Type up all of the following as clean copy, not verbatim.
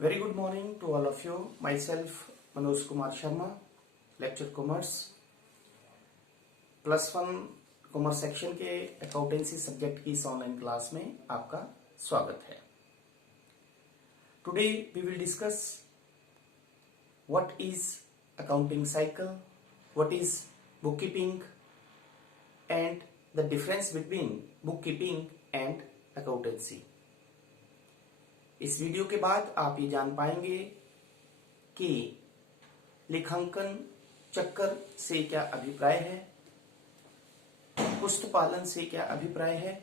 Very good morning to all of you. Myself Manoj Kumar Sharma, lecture commerce +1 commerce section के accountancy subject की इस online class में आपका स्वागत है. Today we will discuss what is accounting cycle, what is book keeping and the difference between book keeping and accountancy. इस video के बाद आप ये जान पाएंगे कि लेखांकन चक्कर से क्या अभिप्राय है, पुस्त पालन से क्या अभिप्राय है,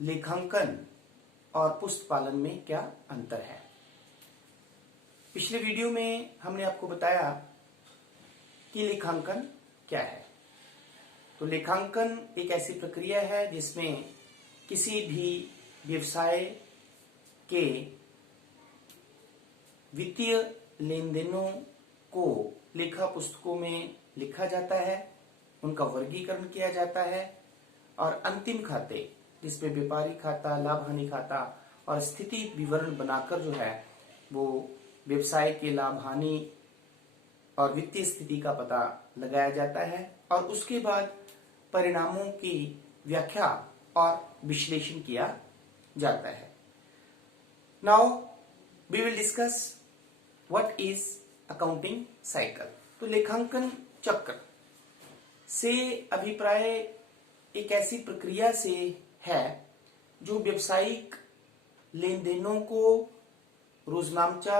लेखांकन और पुस्त पालन में क्या अंतर है. पिछले वीडियो में हमने आपको बताया कि लेखांकन क्या है. तो लेखांकन एक ऐसी प्रक्रिया है जिसमें किसी भी व्यवसाय के वित्तीय लेन देनों को लेखा पुस्तकों में लिखा जाता है, उनका वर्गीकरण किया जाता है और अंतिम खाते जिसमें व्यापारी खाता, लाभ हानि खाता और स्थिति विवरण बनाकर जो है वो व्यवसाय के लाभ हानि और वित्तीय स्थिति का पता लगाया जाता है और उसके बाद परिणामों की व्याख्या और विश्लेषण किया जाता है. Now we will discuss what is accounting cycle. तो लेखांकन चक्र से अभिप्राय एक ऐसी प्रक्रिया से है जो व्यावसायिक लेन देनों को रोजनामचा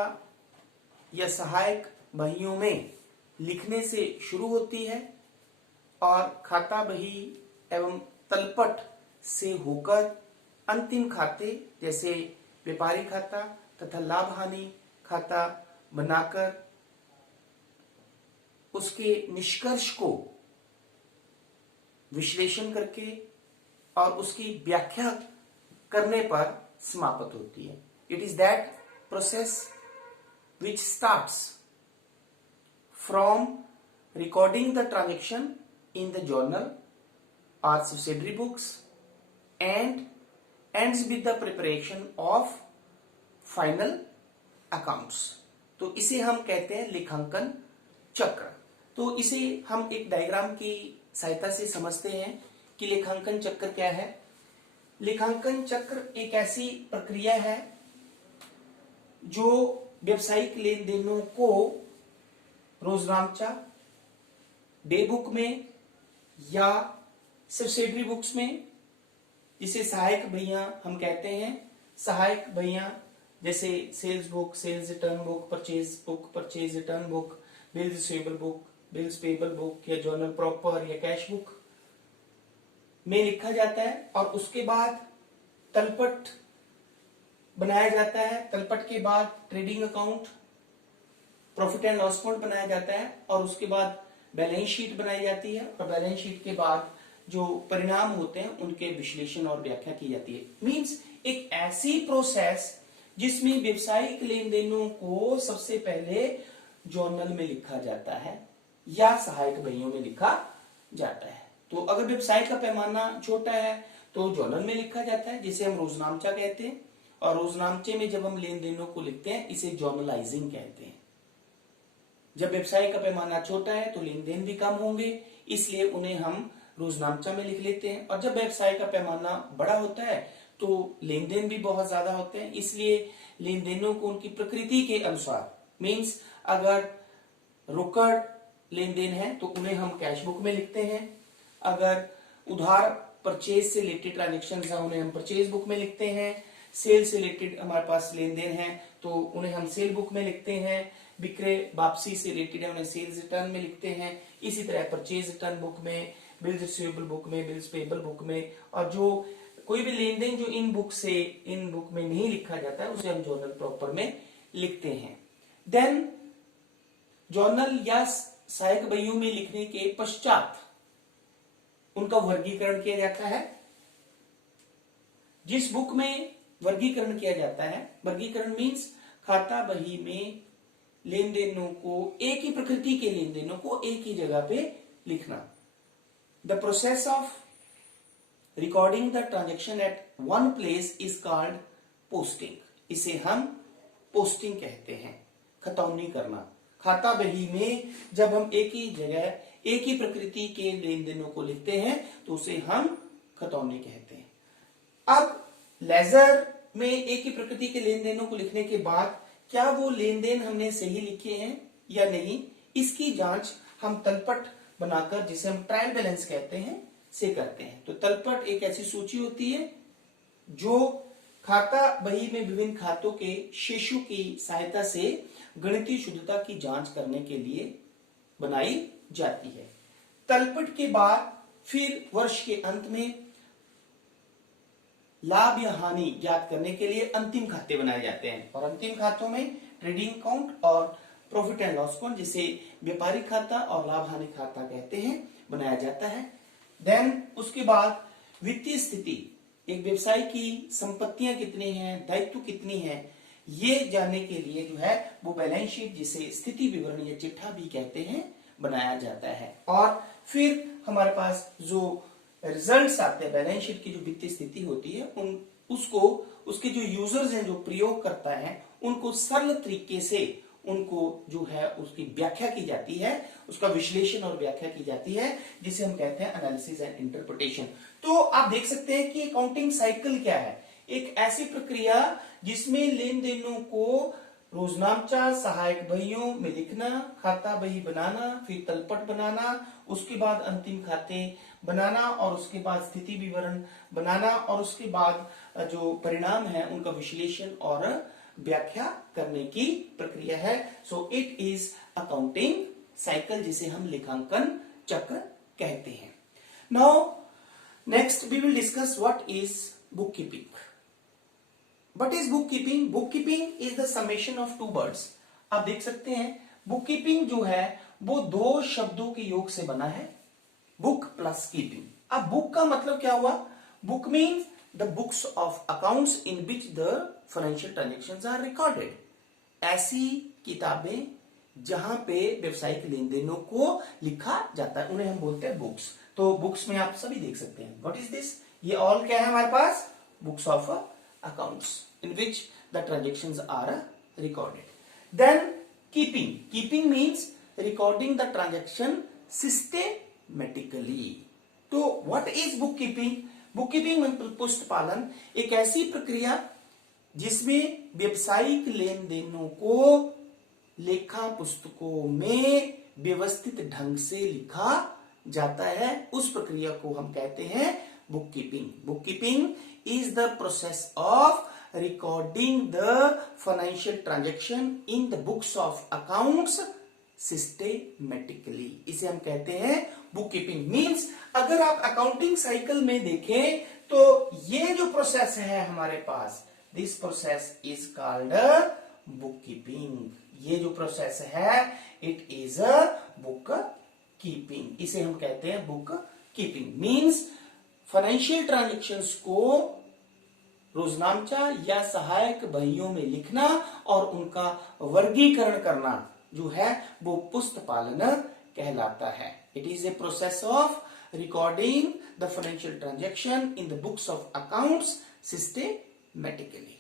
या सहायक बहियों में लिखने से शुरू होती है और खाता बही एवं तलपट से होकर अंतिम खाते जैसे व्यापारी खाता तथा लाभ हानि खाता बनाकर उसके निष्कर्ष को विश्लेषण करके और उसकी व्याख्या करने पर समाप्त होती है. It is that process which starts from recording the transaction in the journal और subsidiary books and ends with the preparation of final accounts. तो इसे हम कहते हैं लेखांकन चक्र. तो इसे हम एक डायग्राम की सहायता से समझते हैं कि लेखांकन चक्र क्या है. लेखांकन चक्र एक ऐसी प्रक्रिया है जो व्यवसायिक लेन देनों को रोजनामचा, डे बुक में या सब्सिडरी बुक्स में, जिसे सहायक बहियां हम कहते हैं, सहायक बहियां जैसे sales book, sales return book, purchase return book, bills receivable book, bills payable book या जर्नल प्रॉपर या कैश बुक में लिखा जाता है और उसके बाद तलपट बनाया जाता है. तलपट के बाद trading account, profit and loss account बनाया जाता है और उसके बाद बैलेंस शीट बनाई जाती है और बैलेंस शीट के बाद जो परिणाम होते हैं उनके विश्लेषण और व्याख्या की जाती है. मींस एक ऐसी प्रोसेस जिसमें व्यवसायिक लेन देनों को सबसे पहले जर्नल में लिखा जाता है या सहायक बहियों में लिखा जाता है. तो अगर व्यवसाय का पैमाना छोटा है तो जर्नल में लिखा जाता है जिसे हम रोजनामचा कहते हैं और रोजनामचे में जब हम लेन देनों को लिखते हैं इसे जर्नलाइजिंग कहते हैं. जब व्यवसाय का पैमाना छोटा है तो लेन देन भी कम होंगे इसलिए उन्हें हम रोजनामचा में लिख लेते हैं और जब व्यवसाय का पैमाना बड़ा होता है तो लेन देन भी बहुत ज्यादा होते हैं इसलिए लेन देनों को उनकी प्रकृति के अनुसार, मींस अगर रोकड़ लेन देन है तो उन्हें हम कैश बुक में लिखते हैं, अगर उधार परचेज से रिलेटेड ट्रांजेक्शन है उन्हें हम परचेज बुक में लिखते हैं, सेल से रिलेटेड हमारे पास लेन देन है तो उन्हें हम सेल बुक में लिखते हैं, विक्रय वापसी से रिलेटेड है उन्हें सेल्स रिटर्न में लिखते हैं, इसी तरह परचेज रिटर्न बुक में, बिल्स रिसीवेबल बुक में, बिल्स पेबल बुक में, और जो कोई भी लेन देन जो इन बुक में नहीं लिखा जाता है उसे हम जर्नल प्रॉपर में लिखते हैं. देन जर्नल या सहायक बहियों में लिखने के पश्चात उनका वर्गीकरण किया जाता है. जिस बुक में वर्गीकरण किया जाता है, वर्गीकरण मींस खाता बही में लेन देनों को, एक ही प्रकृति के लेन देनों को एक ही जगह पे लिखना. The process of recording the transaction at one place is called posting. इसे हम पोस्टिंग कहते हैं, खतौनी करना। खाता बही में जब हम एक ही जगह एक ही प्रकृति के लेन देनों को लिखते हैं तो उसे हम खतौनी कहते हैं। अब लेजर में एक ही प्रकृति के लेन देनों को लिखने के बाद क्या वो लेन देन हमने सही लिखे हैं या नहीं, इसकी जांच हम तलपट बनाकर, जिसे हम ट्रायल बैलेंस कहते हैं, से करते हैं। तो तलपट एक ऐसी सूची होती है जो खाता बही में विभिन्न खातों के शेषों की सहायता से गणितीय शुद्धता की जांच करने के लिए बनाई जाती है। तलपट के बाद फिर वर्ष के अंत में लाभ या हानि ज्ञात करने के लिए अंतिम खाते बनाए जाते हैं, और अंतिम खातों में ट्रेडिंग अकाउंट और प्रॉफिट एंड लॉस अकाउंट, जिसे व्यापारिक खाता और लाभ हानि खाता कहते हैं, बनाया जाता है। देन उसके बाद वित्तीय स्थिति, एक व्यवसाय की संपत्तियां कितनी हैं, दायित्व कितनी है, ये जानने के लिए जो है वो बैलेंस शीट, जिसे स्थिति विवरण या चिट्ठा भी कहते हैं, बनाया जाता है। और फिर हमारे पास जो रिजल्ट्स आते हैं, बैलेंस शीट की जो वित्तीय स्थिति होती है, उसको उसके जो यूजर्स हैं, जो प्रयोग करता है, उनको सरल तरीके से उनको जो है उसकी व्याख्या की जाती है, उसका विश्लेषण और व्याख्या की जाती है, जिसे हम कहते हैं एनालिसिस एंड इंटरप्रिटेशन। तो आप देख सकते हैं कि अकाउंटिंग साइकिल क्या है, एक ऐसी प्रक्रिया जिसमें लेन देनों को रोजनामचा, सहायक बहियों में लिखना, खाता बही बनाना, फिर तलपट बनाना, उसके बाद अंतिम खाते बनाना, और उसके बाद स्थिति विवरण बनाना, और उसके बाद जो परिणाम है उनका विश्लेषण और व्याख्या करने की प्रक्रिया है। So it is accounting cycle, जिसे हम लेखांकन चक्र कहते हैं। Now next we will discuss what is book keeping. What is bookkeeping? Bookkeeping is the summation of two words. आप देख सकते हैं bookkeeping जो है वो दो शब्दों के योग से बना है, book plus keeping। अब book का मतलब क्या हुआ? Book means the books of accounts in which the financial transactions are recorded। ऐसी किताबें जहां पे व्यवसायिक लेन देनों को लिखा जाता है, उन्हें हम बोलते हैं बुक्स। तो बुक्स में आप सभी देख सकते हैं। What is this? ये ऑल क्या है हमारे पास? Books of accounts in which the transactions are recorded. Then keeping means recording the transaction systematically. तो what is bookkeeping? bookkeeping मतलब पुस्त पालन, एक ऐसी प्रक्रिया जिसमें व्यवसायिक लेन देनों को लेखा पुस्तकों में व्यवस्थित ढंग से लिखा जाता है, उस प्रक्रिया को हम कहते हैं bookkeeping. Bookkeeping is the process of recording the financial transaction in the books of accounts systematically। इसे हम कहते हैं bookkeeping। मीन्स अगर आप अकाउंटिंग साइकिल में देखें तो ये जो प्रोसेस है हमारे पास, this process is called bookkeeping। ये जो प्रोसेस है it is a book keeping, इसे हम कहते हैं book keeping. Means financial transactions को रोजनामचा या सहायक बहियों में लिखना और उनका वर्गीकरण करना जो है वो पुस्त पालन कहलाता है। It is a process of recording the financial transaction in the books of accounts systematically,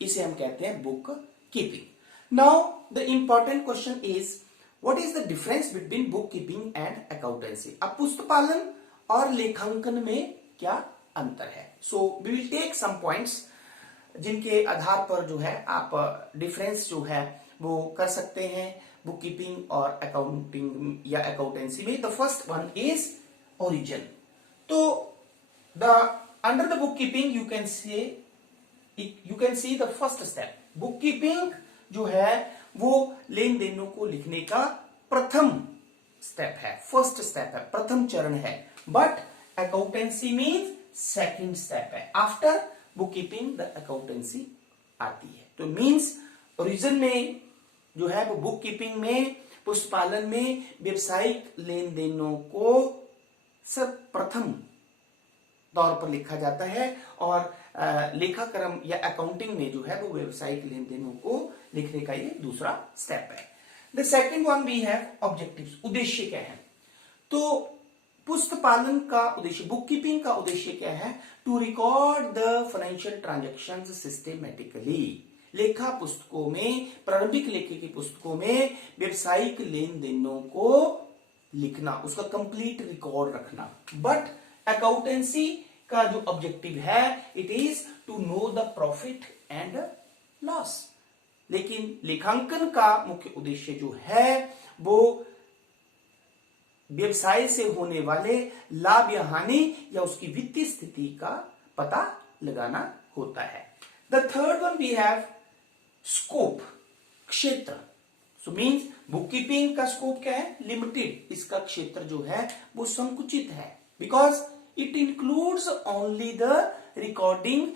इसे हम कहते हैं book keeping. Now the important question is what is the difference between book keeping and accountancy. अब पुस्त पालन और लेखांकन में क्या अंतर है? So we will take some points जिनके आधार पर जो है आप डिफरेंस जो है वो कर सकते हैं बुक कीपिंग और अकाउंटिंग या अकाउंटेंसी में। The first one is origin. तो the under the book keeping you can see the first step. Book keeping जो है वो लेन देनों को लिखने का प्रथम स्टेप है, फर्स्ट स्टेप है, प्रथम चरण है। But accountancy means second step है। After book keeping the accountancy आती है। तो मीन्स ओरिजिन में जो है वो बुक कीपिंग में, पुस्तपालन में व्यवसायिक लेन देनों को सर्वप्रथम तौर पर लिखा जाता है, और लेखाक्रम या अकाउंटिंग में जो है वो व्यवसायिक लेन देनों को लिखने का ये दूसरा स्टेप है। The second one we have objectives. उद्देश्य क्या है? तो पुस्तपालन का उद्देश्य, बुक कीपिंग का उद्देश्य क्या है? To record the financial transactions systematically. लेखा पुस्तकों में, प्रारंभिक लेखे की पुस्तकों में व्यवसायिक लेन देनों को लिखना, उसका कंप्लीट रिकॉर्ड रखना। बट अकाउंटेंसी का जो ऑब्जेक्टिव है it is to know the profit and loss. लेकिन लेखांकन का मुख्य उद्देश्य जो है वो व्यवसाय से होने वाले लाभ या हानि या उसकी वित्तीय स्थिति का पता लगाना होता है। The third one we have scope, क्षेत्र। सो मीन्स बुक कीपिंग का स्कोप क्या है? लिमिटेड। इसका क्षेत्र जो है वो संकुचित है, because it includes only the recording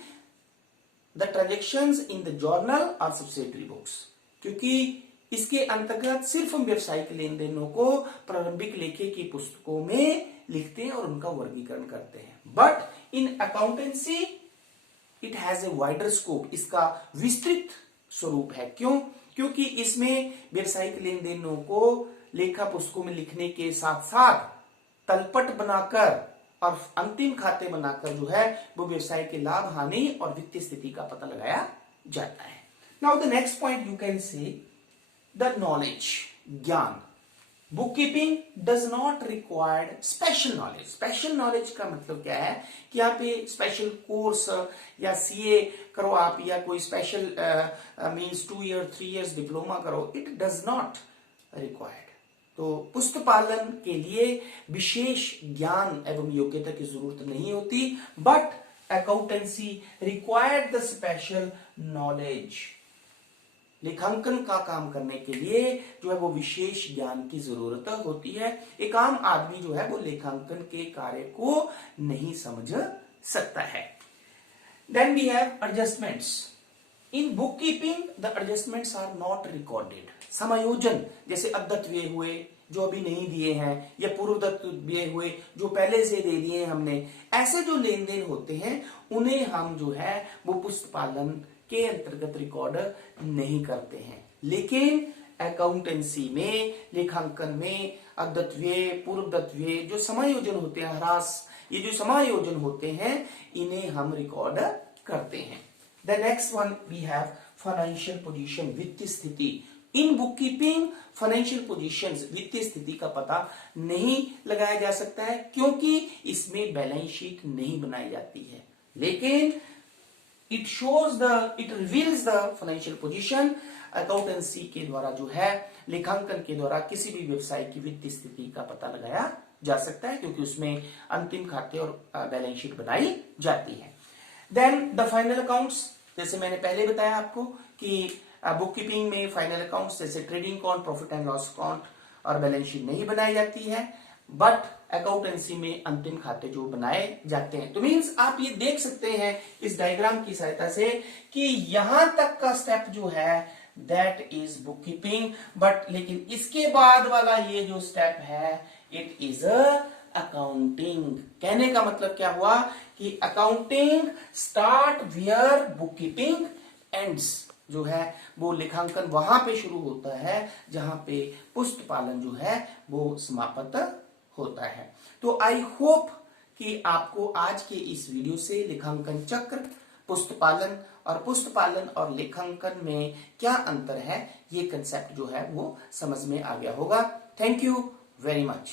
the transactions in the journal और सब्सिडरी बुक्स, क्योंकि इसके अंतर्गत सिर्फ हम व्यवसायिक लेन देनों को प्रारंभिक लेखे की पुस्तकों में लिखते हैं और उनका वर्गीकरण करते हैं। But in accountancy it has a wider scope, इसका विस्तृत स्वरूप है। क्यों? क्योंकि इसमें व्यवसायिक लेन देनों को लेखा पुस्तकों में लिखने के साथ साथ तलपट बनाकर और अंतिम खाते बनाकर जो है वो व्यवसाय के लाभ हानि और वित्तीय स्थिति का पता लगाया जाता है। Now the next point you can say the knowledge, ज्ञान। Book keeping does not required special knowledge. Special knowledge का मतलब क्या है कि आप ये स्पेशल कोर्स या सीए करो आप, या कोई special means 2 year 3 years diploma करो, इट डज नॉट रिक्वायर्ड। तो पुस्तक पालन के लिए विशेष ज्ञान एवं योग्यता की जरूरत नहीं होती, but accountancy required the special knowledge. लेखांकन का काम करने के लिए जो है वो विशेष ज्ञान की जरूरत होती है। एक आम आदमी जो है वो लेखांकन के कार्य को नहीं समझ सकता है। Then we have adjustments. In book keeping the adjustments are not recorded. समायोजन, जैसे अद्यत व्यय हुए जो अभी नहीं दिए हैं, या पूर्वदत्त व्यय हुए जो पहले से दे दिए हमने, ऐसे जो लेन देन होते हैं उन्हें हम जो है वो पुस्तक पालन के अंतर्गत रिकॉर्ड नहीं करते हैं। लेकिन अकाउंटेंसी में, लेखांकन में अद्यत व्यय, पूर्वदत्त व्यय जो समायोजन होते हैं, ह्रास, ये जो समायोजन होते हैं इन्हें हम रिकॉर्ड करते हैं। The next one we have financial position, वित्तीय स्थिति। In book keeping financial positions, वित्तीय स्थिति का पता नहीं लगाया जा सकता है, क्योंकि इसमें बैलेंस शीट नहीं बनाई जाती है। लेकिन it reveals the financial position. Accountancy के द्वारा जो है, लेखांकन के द्वारा किसी भी व्यवसाय की वित्तीय स्थिति का पता लगाया जा सकता है, क्योंकि उसमें अंतिम खाते और बैलेंस शीट बनाई जाती है। देन द फाइनल अकाउंट्स, जैसे मैंने पहले बताया आपको कि बुक कीपिंग में फाइनल अकाउंट्स जैसे trading account, profit and loss account और बैलेंस शीट नहीं बनाई जाती है, बट अकाउंटेंसी में अंतिम खाते जो बनाए जाते हैं। तो मींस आप ये देख सकते हैं इस डायग्राम की सहायता से कि यहां तक का स्टेप जो है that is book keeping, but लेकिन इसके बाद वाला ये जो स्टेप है इट इज अकाउंटिंग। कहने का मतलब क्या हुआ कि accounting start where book keeping ends. जो है वो लेखांकन वहां पे शुरू होता है जहां पे पुस्तक पालन जो है वो समाप्त होता है। तो आई होप कि आपको आज के इस वीडियो से लेखांकन चक्र, पुस्तक पालन और लेखांकन में क्या अंतर है, ये कंसेप्ट जो है वो समझ में आ गया होगा। Thank you very much.